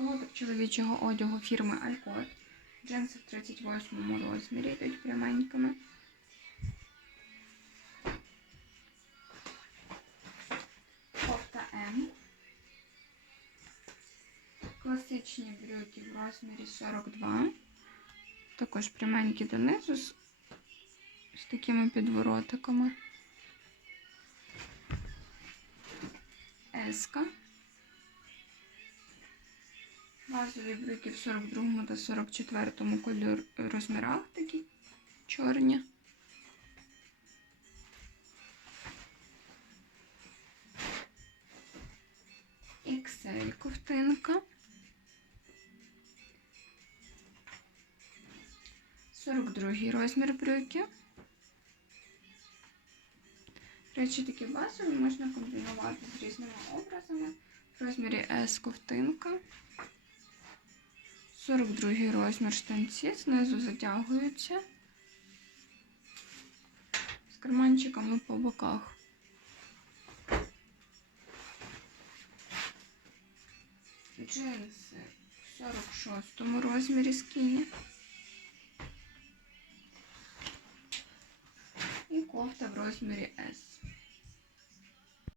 Колоток чоловічого одягу фірми Алькот. Джинси в 38 розмірі йдуть пряменькими. Кофта М. Класичні брюки в розмірі 42. Також пряменькі донизу з, з такими підворотиками. Еска. Базові брюки в 42 та 44 кольор розмірах такі чорні. XL ковтинка. 42 розмір брюки. Речі такі базові можна комбінувати з різними образами. В розмірі S ковтинка. 42 розмір штанці, знизу затягуються з карманчиками по боках. Джинси в 46 розмірі скіні. І кофта в розмірі S.